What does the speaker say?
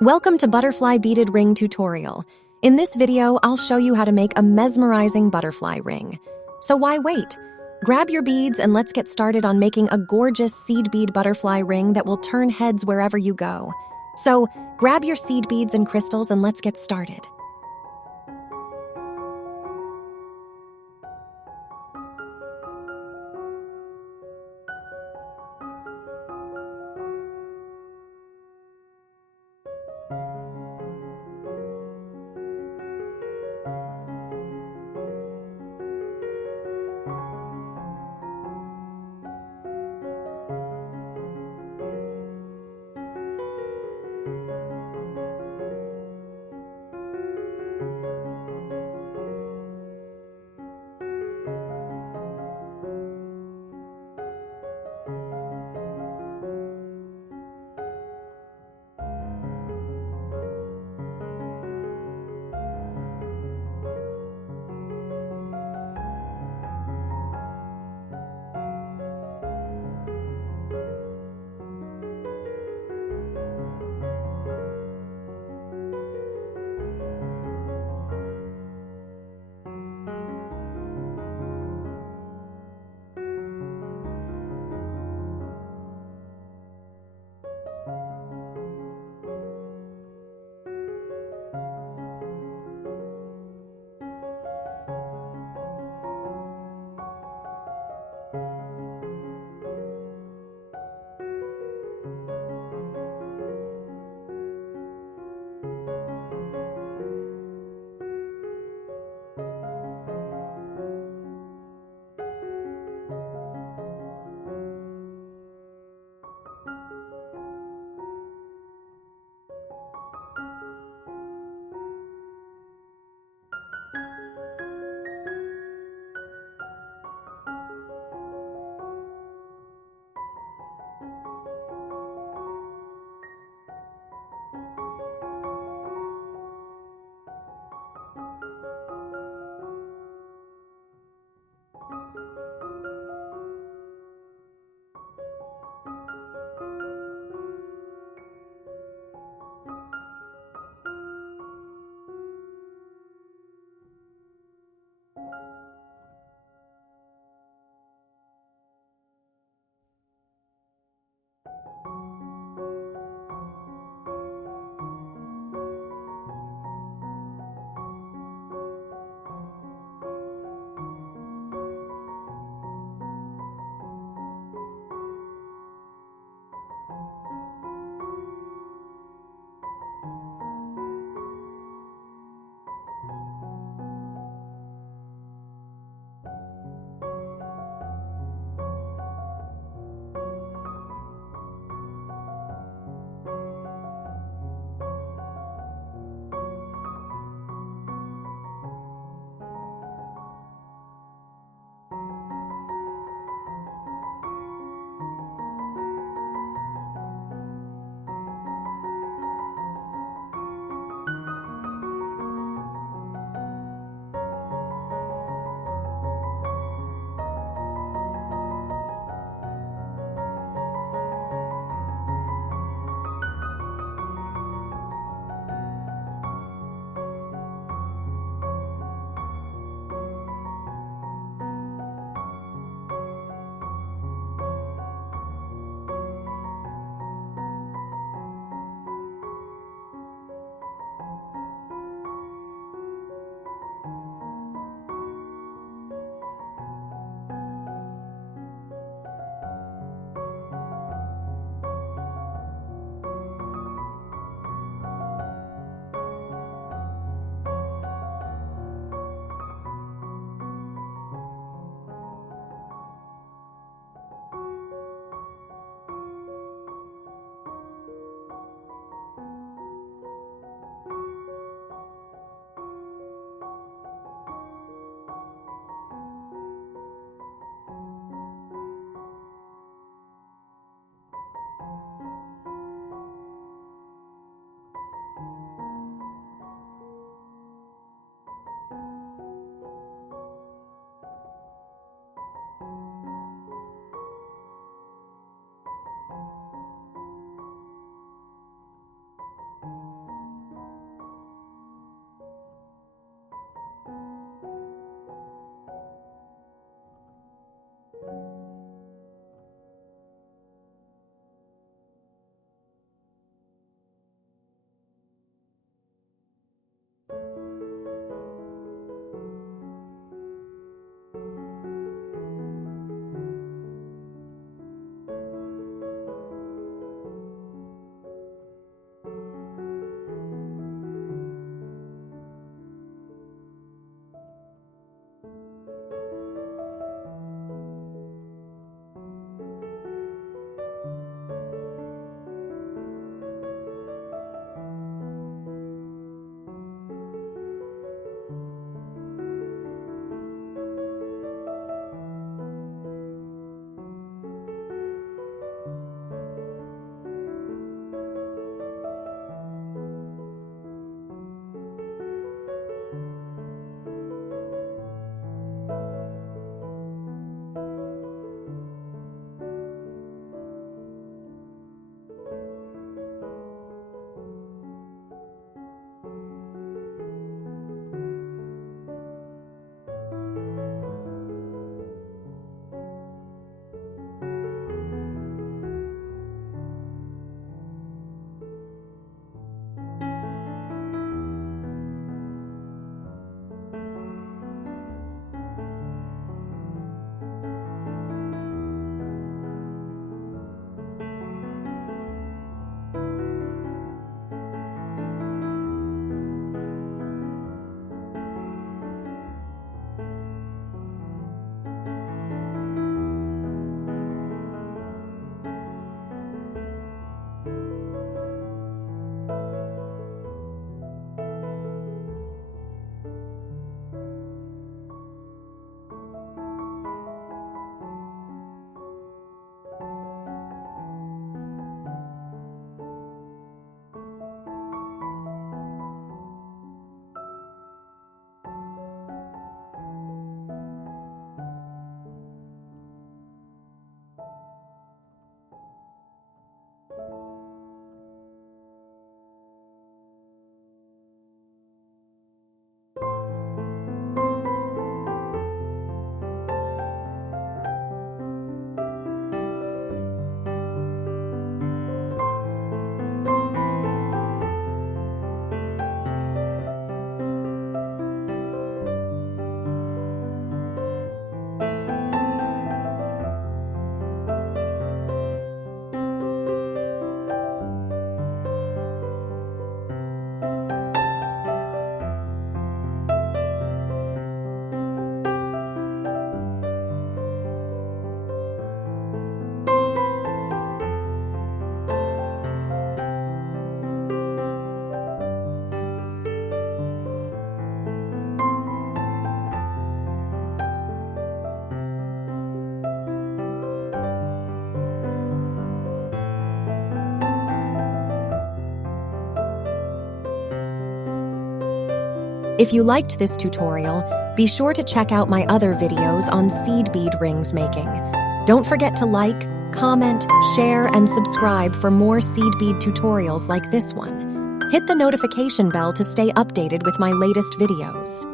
Welcome to Butterfly Beaded Ring tutorial. In this video, I'll show you how to make a mesmerizing butterfly ring. So why wait? Grab your beads and let's get started on making a gorgeous seed bead butterfly ring that will turn heads wherever you go. So grab your seed beads and crystals and let's get started. If you liked this tutorial, be sure to check out my other videos on seed bead rings making. Don't forget to like, comment, share, and subscribe for more seed bead tutorials like this one. Hit the notification bell to stay updated with my latest videos.